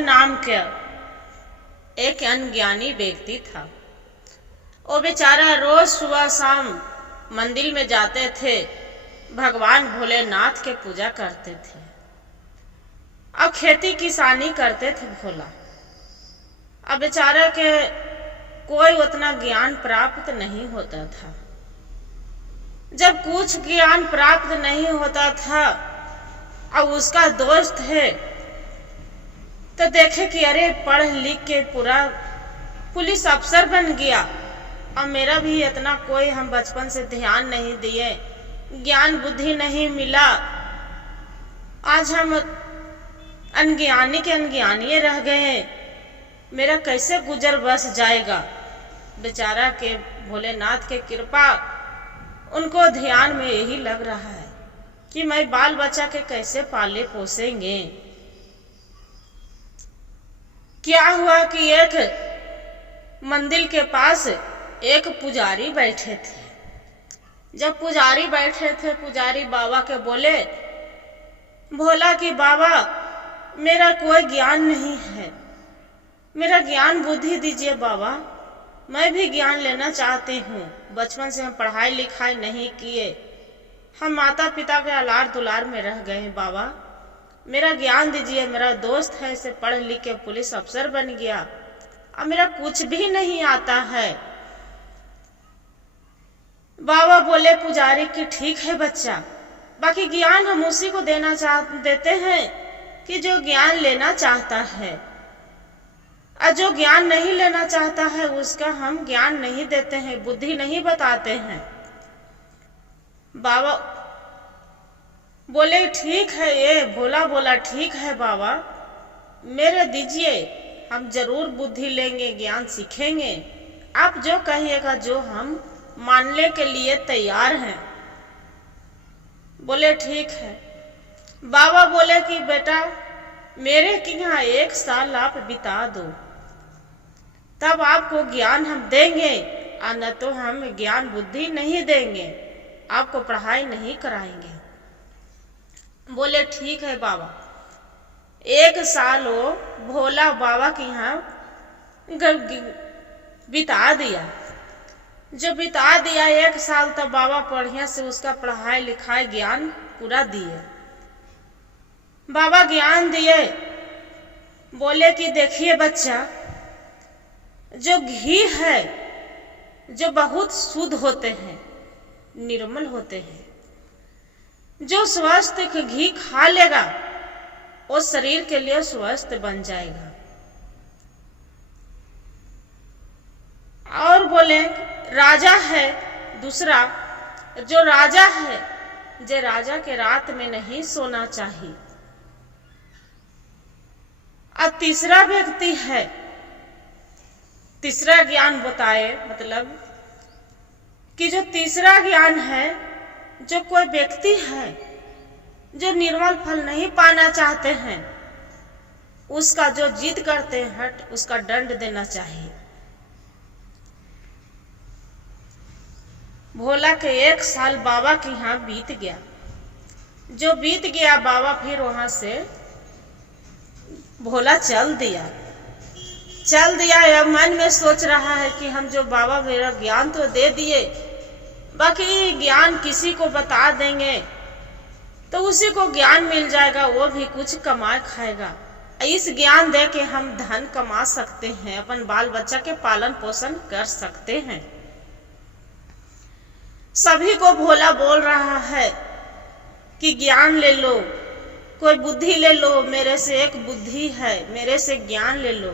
नाम का एक अनज्ञानी व्यक्ति था। वो बेचारा रोज सुबह शाम मंदिर में जाते थे, भगवान भोलेनाथ के पूजा करते थे और खेती किसानी करते थे भोला। अब बेचारे के कोई उतना ज्ञान प्राप्त नहीं होता था। जब कुछ ज्ञान प्राप्त नहीं होता था और उसका दोस्त है तो देखे कि अरे पढ़ लिख के पूरा पुलिस अफसर बन गया और मेरा भी इतना कोई हम बचपन से ध्यान नहीं दिए, ज्ञान बुद्धि नहीं मिला, आज हम अनज्ञानी के अनज्ञानी रह गए, मेरा कैसे गुजर बस जाएगा। बेचारा के भोलेनाथ के कृपा उनको ध्यान में यही लग रहा है कि मैं बाल बच्चा के कैसे पाले पोसेंगे। क्या हुआ कि एक मंदिर के पास एक पुजारी बैठे थे। जब पुजारी बैठे थे, पुजारी बाबा के बोले, भोला कि बाबा मेरा कोई ज्ञान नहीं है, मेरा ज्ञान बुद्धि दीजिए बाबा, मैं भी ज्ञान लेना चाहती हूँ। बचपन से हम पढ़ाई लिखाई नहीं किए, हम माता पिता के अलार दुलार में रह गए हैं बाबा, मेरा ज्ञान दीजिए। मेरा दोस्त है, इसे पढ़ लिख के पुलिस अफसर बन गया और मेरा कुछ भी नहीं आता है। बाबा बोले पुजारी कि ठीक है बच्चा, बाकी ज्ञान हम उसी को देते हैं कि जो ज्ञान लेना चाहता है, और जो ज्ञान नहीं लेना चाहता है उसका हम ज्ञान नहीं देते हैं, बुद्धि नहीं बताते हैं। बाबा बोले ठीक है, ये भोला बोला ठीक है बाबा, मेरे दीजिए, हम जरूर बुद्धि लेंगे, ज्ञान सीखेंगे, आप जो कहिएगा जो हम मानने के लिए तैयार हैं। बोले ठीक है। बाबा बोले कि बेटा मेरे के यहाँ 1 साल आप बिता दो, तब आपको ज्ञान हम देंगे, और न तो हम ज्ञान बुद्धि नहीं देंगे, आपको पढ़ाई नहीं कराएंगे। बोले ठीक है बाबा। 1 साल वो भोला बाबा के यहाँ बिता दिया। जो बिता दिया 1 साल, तब बाबा बढ़िया से उसका पढ़ाई लिखाई ज्ञान पूरा दिए। बाबा ज्ञान दिए, बोले कि देखिए बच्चा, जो घी है जो बहुत शुद्ध होते हैं, निर्मल होते हैं, जो स्वस्थ घी खा लेगा वो शरीर के लिए स्वस्थ बन जाएगा। और बोले राजा है दूसरा, जो राजा है, जो राजा के रात में नहीं सोना चाहिए। और तीसरा व्यक्ति है, तीसरा ज्ञान बताए, मतलब कि जो तीसरा ज्ञान है, जो कोई व्यक्ति है जो निर्मल फल नहीं पाना चाहते हैं, उसका जो जिद करते हैं हट, उसका दंड देना चाहिए। भोला के 1 साल बाबा के यहाँ बीत गया। जो बीत गया, बाबा फिर वहां से भोला चल दिया। अब मन में सोच रहा है कि हम जो बाबा मेरा ज्ञान तो दे दिए, बाकी ज्ञान किसी को बता देंगे तो उसी को ज्ञान मिल जाएगा, वो भी कुछ कमा खाएगा। इस ज्ञान दे के हम धन कमा सकते हैं, अपन बाल बच्चा के पालन पोषण कर सकते हैं। सभी को भोला बोल रहा है कि ज्ञान ले लो, कोई बुद्धि ले लो, मेरे से एक बुद्धि है, मेरे से ज्ञान ले लो।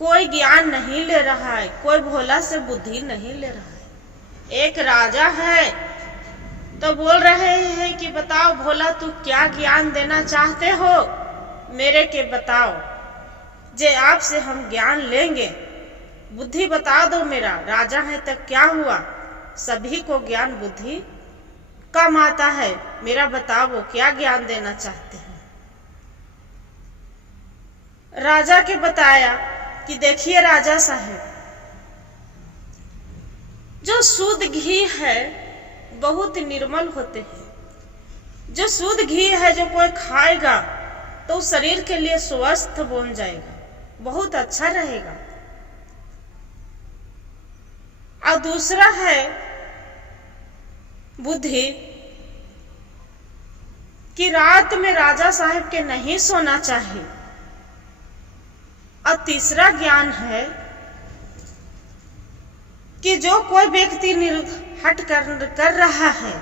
कोई ज्ञान नहीं ले रहा है, कोई भोला से बुद्धि नहीं ले रहा है। एक राजा है तो बोल रहे हैं कि बताओ भोला तू क्या ज्ञान देना चाहते हो, मेरे के बताओ, जे आपसे हम ज्ञान लेंगे, बुद्धि बता दो। मेरा राजा है तो क्या हुआ, सभी को ज्ञान बुद्धि कम आता है, मेरा बताओ वो क्या ज्ञान देना चाहते हैं। राजा के बताया कि देखिए राजा साहब, जो शुद्ध घी है बहुत निर्मल होते हैं। जो शुद्ध घी है जो कोई खाएगा तो उस शरीर के लिए स्वस्थ बन जाएगा, बहुत अच्छा रहेगा। और दूसरा है बुद्धि कि रात में राजा साहब के नहीं सोना चाहिए। और तीसरा ज्ञान है कि जो कोई व्यक्ति हट कर रहा है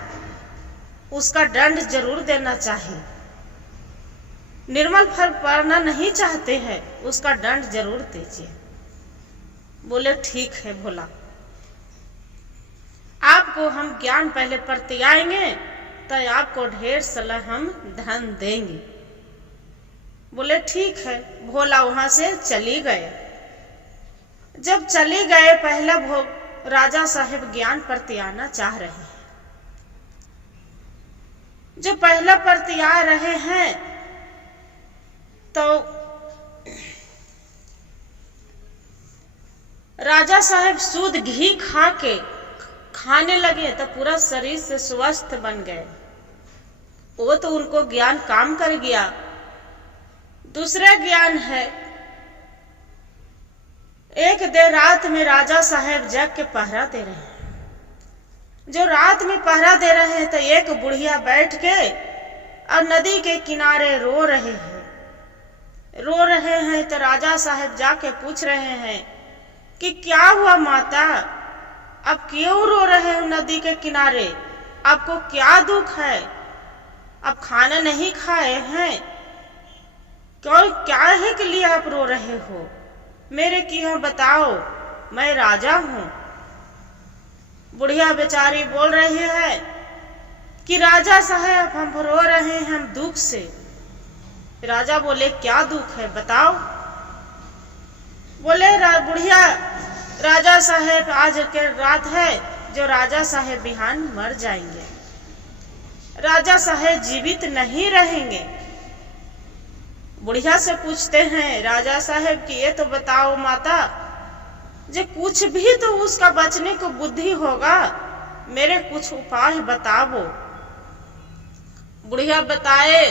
उसका दंड जरूर देना चाहिए। निर्मल फल पाना नहीं चाहते हैं उसका दंड जरूर दीजिए। बोले ठीक है भोला, आपको हम ज्ञान पहले परतियाएंगे तो आपको ढेर सारा हम धन देंगे। बोले ठीक है। भोला वहां से चली गए। जब चली गए, पहला राजा साहेब ज्ञान परतियाना चाह रहे हैं। जो पहला परतिया रहे हैं तो राजा साहेब शुद्ध घी खा के खाने लगे तो पूरा शरीर से स्वस्थ बन गए। वो तो उनको ज्ञान काम कर गया। दूसरा ज्ञान है, एक देर रात में राजा साहेब जग के पहरा दे रहे हैं। जो रात में पहरा दे रहे हैं तो एक बुढ़िया बैठ के और नदी के किनारे रो रहे हैं। तो राजा साहेब जाके पूछ रहे हैं कि क्या हुआ माता, अब क्यों रो रहे हो नदी के किनारे, आपको क्या दुख है, अब खाना नहीं खाए हैं, क्यों क्या है के लिए आप रो रहे हो, मेरे क्यों बताओ, मैं राजा हूं। बुढ़िया बेचारी बोल रही है कि राजा साहब हम रो रहे हैं हम दुख से। राजा बोले क्या दुख है बताओ। बोले बुढ़िया, राजा साहेब आज के रात है जो राजा साहेब बिहान मर जाएंगे, राजा साहेब जीवित नहीं रहेंगे। बुढ़िया से पूछते हैं राजा साहेब कि ये तो बताओ माता, जे कुछ भी तो उसका बचने को बुद्धि होगा, मेरे कुछ उपाय बताओ। बुढ़िया बताए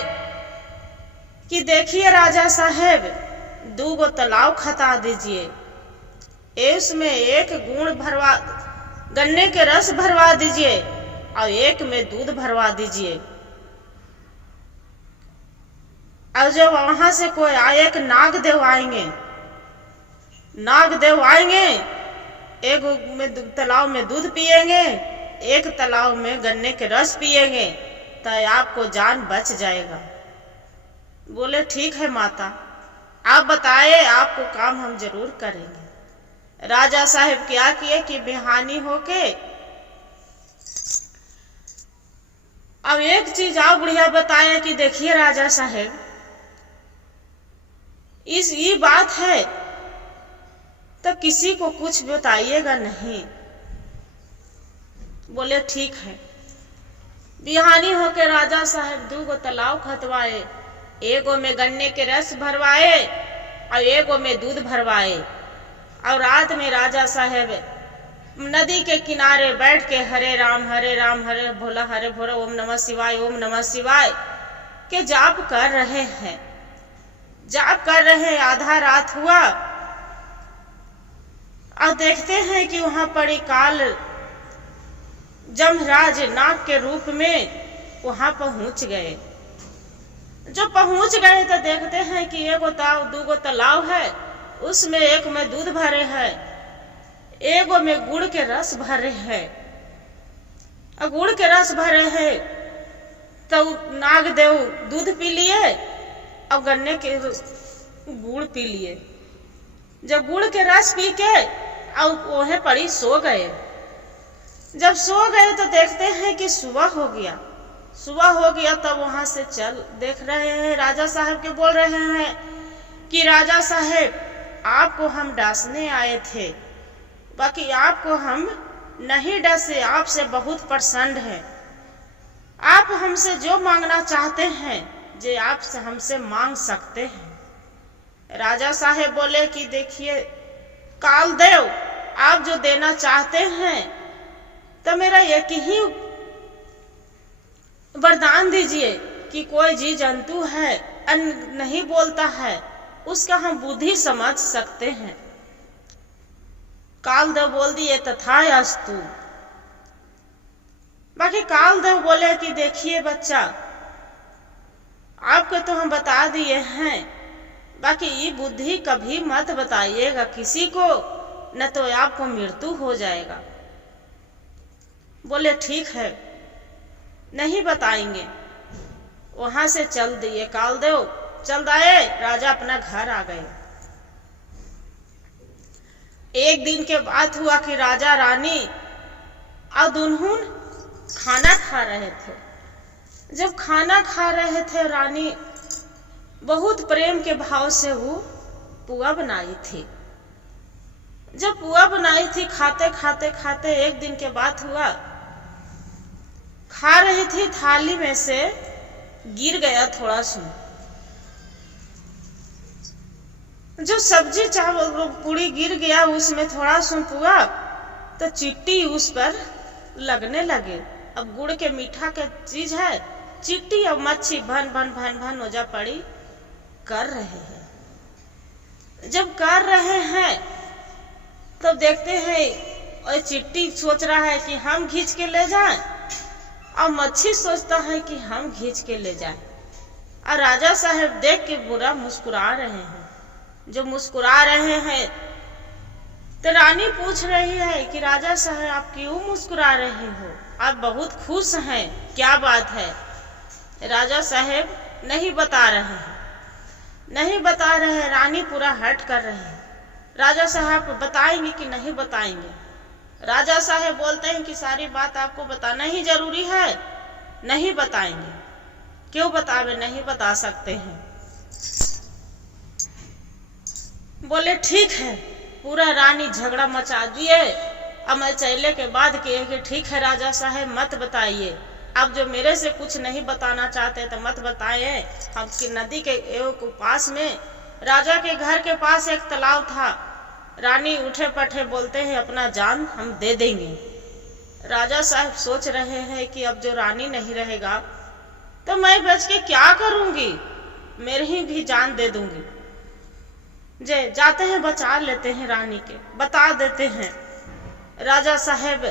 कि देखिए राजा साहेब, 2 तालाब खता दीजिए, उसमें एक गुण भरवा, गन्ने के रस भरवा दीजिए और एक में दूध भरवा दीजिए। और जब वहां से कोई आए, एक नागदेव आएंगे, एक में तालाब में दूध पिएंगे, एक तालाब में गन्ने के रस पिएंगे, तो आपको जान बच जाएगा। बोले ठीक है माता, आप बताए, आपको काम हम जरूर करेंगे। राजा साहेब क्या किए कि बेहानी होके अब एक चीज आओ बुढ़िया बताए कि देखिए राजा साहेब, ये बात है तो किसी को कुछ बताइएगा नहीं। बोले ठीक है। बिहानी होके राजा साहेब 2 तालाब खतवाए, एगो में गन्ने के रस भरवाए और एगो में दूध भरवाए। और रात में राजा साहेब नदी के किनारे बैठ के हरे राम हरे भोला हरे भोला ओम नमः शिवाय के जाप कर रहे हैं। आधा रात हुआ और देखते हैं कि वहां पर काल जमराज नाग के रूप में वहां पहुंच गए। जो पहुंच गए तो देखते हैं कि 2 तालाब है, उसमें एक में दूध भरे है, एगो में गुड़ के रस भरे है। और गुड़ के रस भरे है तो नागदेव दूध पी लिए और गन्ने के गुड़ पी लिए। जब गुड़ के रस पी के और ओहे पड़ी सो गए। जब सो गए तो देखते हैं कि सुबह हो गया। तब वहां से चल देख रहे हैं, राजा साहब के बोल रहे हैं कि राजा साहब आपको हम डांसने आए थे, बाकी आपको हम नहीं डसे, आपसे बहुत प्रसन्न है। आप हमसे जो मांगना चाहते हैं जे आप हमसे मांग सकते हैं। राजा साहेब बोले कि देखिए कालदेव, आप जो देना चाहते हैं तो मेरा एक ही वरदान दीजिए कि कोई जीव जंतु है नहीं बोलता है उसका हम बुद्धि समझ सकते हैं। कालदेव बोल दिए तथास्तु। बाकी कालदेव बोले कि देखिए बच्चा, आपको तो हम बता दिए हैं, बाकी ये बुद्धि कभी मत बताइएगा किसी को, न तो आपको मृत्यु हो जाएगा। बोले ठीक है, नहीं बताएंगे। वहां से चल दिए कालदेव, चल दिए। राजा अपना घर आ गए। एक दिन के बात हुआ कि राजा रानी और दुल्हन खाना खा रहे थे। जब खाना खा रहे थे, रानी बहुत प्रेम के भाव से वो पुआ बनाई थी। जब पुआ बनाई थी, खाते खाते खाते एक दिन के बात हुआ, खा रही थी, थाली में से गिर गया थोड़ा सा जो सब्जी चावल पूरी गिर गया, उसमें थोड़ा सा पुआ, तो चिट्टी उस पर लगने लगे। अब गुड़ के मीठा के चीज है, चिट्टी और मच्छी भन भन भन भन ओजा पड़ी कर रहे हैं। जब कर रहे हैं तब देखते हैं और चिट्टी सोच रहा है कि हम खींच के ले जाएं, और मच्छी सोचता है कि हम खींच के ले जाएं। और राजा साहब देख के बुरा मुस्कुरा रहे हैं। जो मुस्कुरा रहे हैं तो रानी पूछ रही है कि राजा साहब आप क्यों मुस्कुरा रहे हो, आप बहुत खुश हैं, क्या बात है। राजा साहब नहीं बता रहे हैं, नहीं बता रहे हैं। रानी पूरा हट कर रहे हैं। राजा साहब बताएंगे कि नहीं बताएंगे। राजा साहब बोलते हैं कि सारी बात आपको बताना ही जरूरी है, नहीं बताएंगे। क्यों बतावे, नहीं बता सकते हैं। बोले ठीक है। पूरा रानी झगड़ा मचा दिए। अब मैं चले के बाद कहे कि ठीक है राजा साहब मत बताइए, अब जो मेरे से कुछ नहीं बताना चाहते तो मत बताइए। हम की नदी के पास में, राजा के घर के पास एक तालाब था। रानी उठे पठे बोलते हैं अपना जान हम दे देंगे। राजा साहब सोच रहे हैं कि अब जो रानी नहीं रहेगा तो मैं बच के क्या करूंगी, मेरी ही भी जान दे दूंगी। जाते हैं, बचा लेते हैं रानी के, बता देते हैं। राजा साहब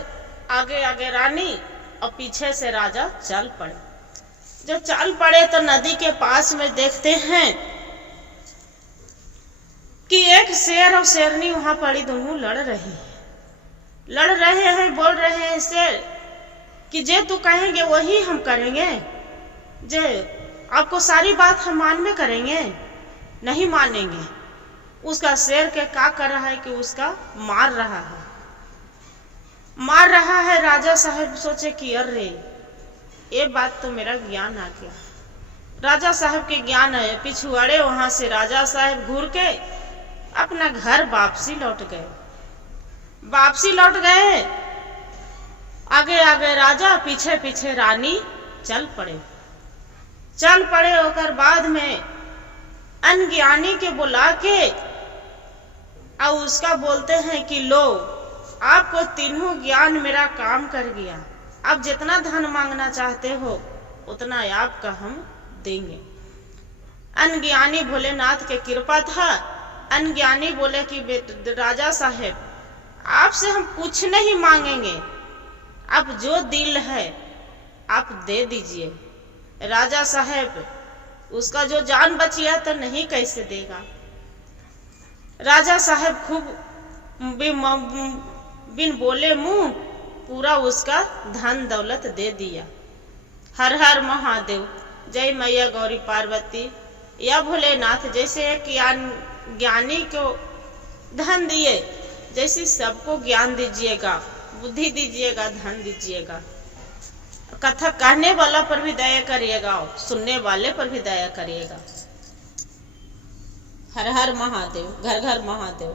आगे आगे रानी और पीछे से राजा चल पड़े। जब चल पड़े तो नदी के पास में देखते हैं कि एक शेर और शेरनी वहां पड़ी, दोनों लड़ रहे हैं, बोल रहे हैं शेर कि जे तू कहेंगे वही हम करेंगे, जे आपको सारी बात हम मान में करेंगे, नहीं मानेंगे। उसका शेर के क्या कर रहा है कि उसका मार रहा है। राजा साहब सोचे कि अरे ये बात तो मेरा ज्ञान आ गया। राजा साहब के ज्ञान है, पिछुआड़े वहां से राजा साहब घूर के अपना घर वापसी लौट गए। आगे आगे राजा, पीछे पीछे रानी चल पड़े। होकर बाद में अनज्ञानी के बुला के और उसका बोलते हैं कि लो आपको तीनों ज्ञान मेरा काम कर गया, आप जितना धन मांगना चाहते हो उतना आपका हम देंगे। अनज्ञानी भोलेनाथ के कृपा था। अनज्ञानी बोले कि राजा साहब आपसे हम कुछ नहीं मांगेंगे, आप जो दिल है आप दे दीजिए। राजा साहब उसका जो जान बचिया तो नहीं कैसे देगा। राजा साहब खूब बिन बोले मुंह पूरा उसका धन दौलत दे दिया। हर हर महादेव, जय मैया गौरी पार्वती या भोलेनाथ। जैसे एक ज्ञानी को धन दिए, जैसे सबको ज्ञान दीजिएगा, बुद्धि दीजिएगा, धन दीजिएगा। कथा कहने वाला पर भी दया करिएगा, सुनने वाले पर भी दया करिएगा। हर हर महादेव, घर घर महादेव।